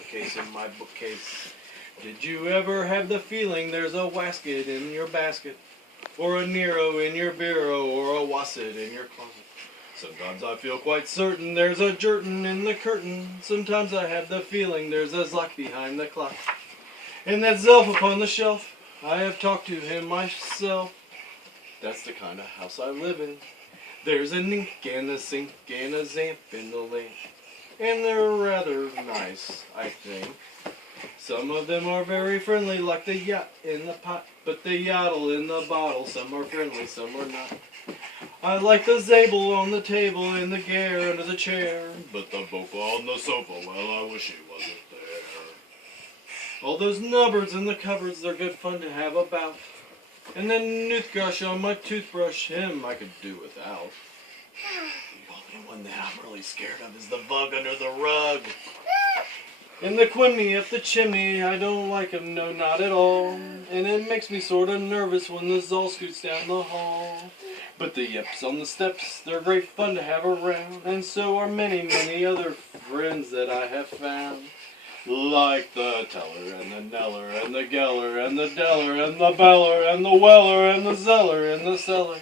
nutcase in my bookcase. Did you ever have the feeling there's a wasket in your basket? Or a Nero in your bureau, or a wasset in your closet? Sometimes I feel quite certain there's a jerton in the curtain. Sometimes I have the feeling there's a Zlock behind the clock. And that Zelf upon the shelf, I have talked to him myself. That's the kind of house I live in. There's a nink and a sink and a zamp in the lamp. And they're rather nice, I think. Some of them are very friendly, like the yacht in the pot. But the yodel in the bottle, some are friendly, some are not. I like the Zabel on the table and the Gare under the chair. But the Bofa on the sofa, well, I wish he wasn't there. All those nubbers in the cupboards, they're good fun to have about. And then Noothgrush on my toothbrush, him I could do without. The only one that I'm really scared of is the bug under the rug. And the Quimby up the chimney, I don't like him, no, not at all. And it makes me sort of nervous when the Zoll scoots down the hall. But the Yips on the steps, they're great fun to have around. And so are many, many other friends that I have found. Like the Teller and the Neller and the Geller and the Deller and the Beller and the Weller and the Zeller and the Cellar.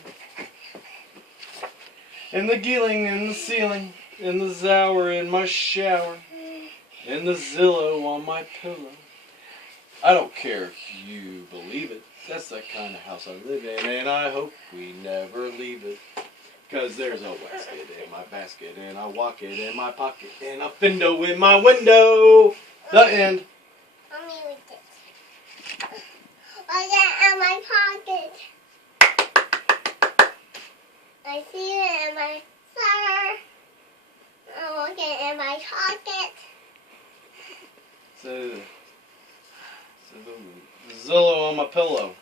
And the Geeling and the Ceiling and the Zower in my shower. And the Zillow on my pillow. I don't care if you believe it. That's the kind of house I live in, and I hope we never leave it. 'Cause there's a wasket in my basket, and a wocket in my pocket, and a findo in my window. The end. Let me read it. What's that in my pocket? I see it in my sweater. I look it in my pocket. So the Zillow on my pillow.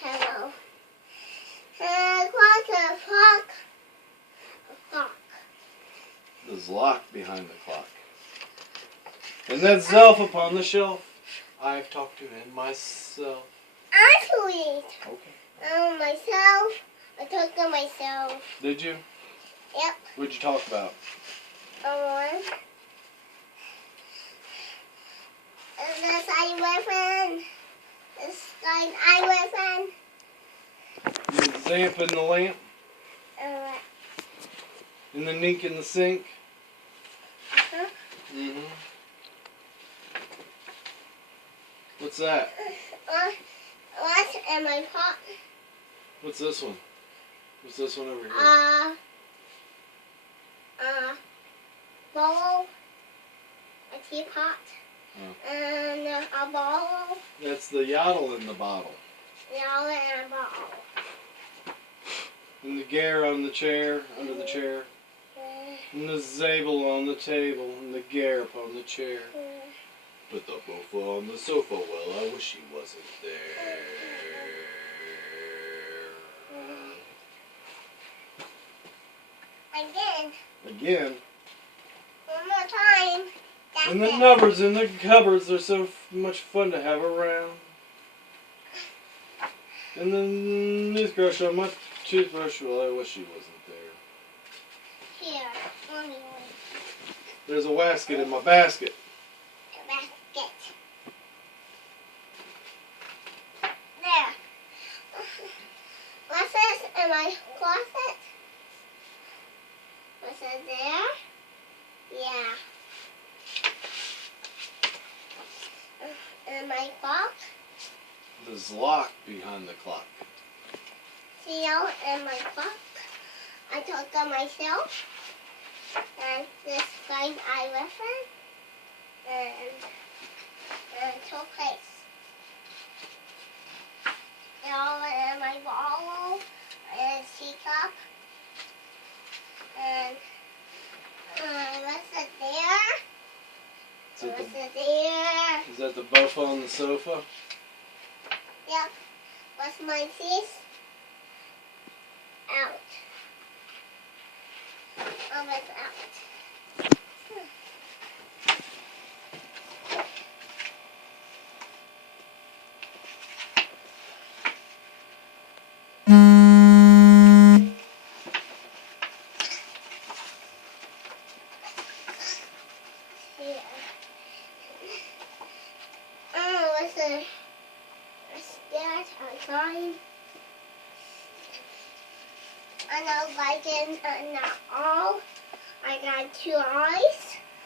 Hello. Clock, clock, clock. The Zlock behind the clock. And that Zelf upon the shelf. I've talked to him myself. Actually, Okay. Myself. I talked to myself. Did you? Yep. What'd you talk about? This I live in. This line I live in. The Zamp in the lamp. Alright. And the Nink in the sink. Uh-huh. Mm-hmm. What's that? What's in my pot? What's this one? What's this one over here? Bowl. A teapot. Oh. And a bottle. That's the yodel in the bottle. Yellow and a bottle. And the Gare on the chair, under the chair. And the Zabel on the table, and the Gare upon the chair. But the Bofa on the sofa, well, I wish he wasn't there. Again. One more time. That's And the it. numbers in the cupboards are so much fun to have around. And the Noothgrush on my toothbrush, well, I wish he wasn't there. Here, Mommy. There's a wasket in my basket. A basket. There. What's this in my closet? What's it there? Yeah. In my clock? The Zlock behind the clock. Seal in my clock. I talk to myself. And this line I live in. And two plates. All in my bottle. And teacup. And what's it there? What's it there? Is that the Bofa on the sofa? Yep. What's my teeth? Out. Oh, it's out. a stat outside. And I like it not all. I got 2 eyes.